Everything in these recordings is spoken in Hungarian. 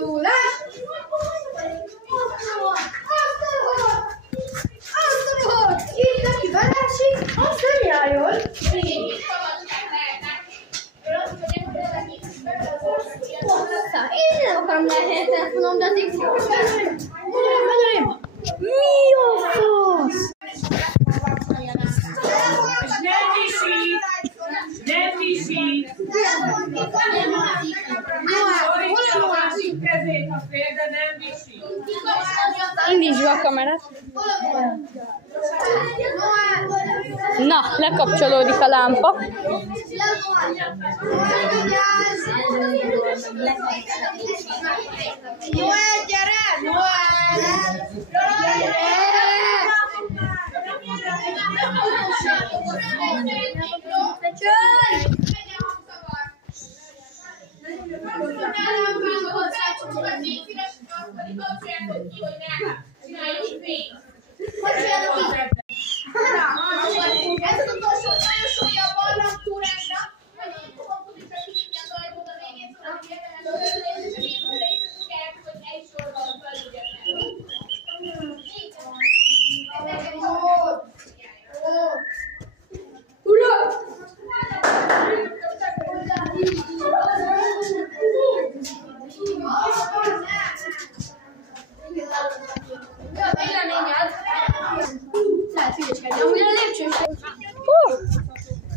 indulás! Azt volt! Itt neki belesik, azt nem járjon! Én nem akarom lehet telefonom, de addig menjem! Mi a fasz? Nem visít! Szorítja a másik kezét, ha fél, de nem visít. Indítsd be a kamerát. Na, lekapcsolódik a lámpa. Noel, gyere! Noel!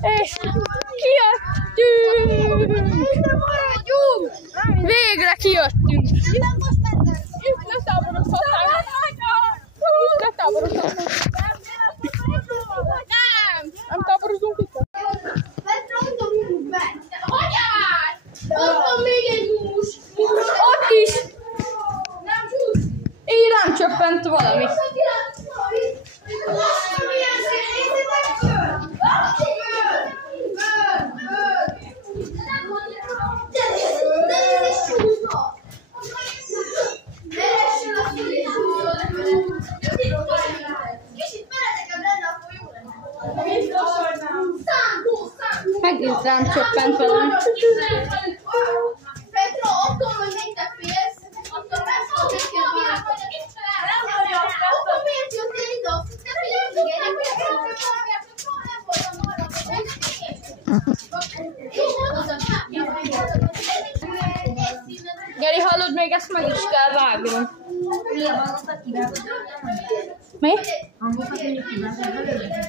És kijöttünk! Végre kijöttünk! Itt letáborozhatnánk! Itt letáborozhatnánk! Nem táborozunk itt? Ott van még egy hús! Ott is! Így rám csöppent valami. Megint rám csöppent valami. Petro, attól, hogy még te félsz, attól lesz, hogy neked már. Attól miért jöttél ide? Te figyelj, Geri, hallod, még ezt meg is kell vágnom. Mi a hangokat kivágod? Mi? Hangokat mondjuk kivágod belőle?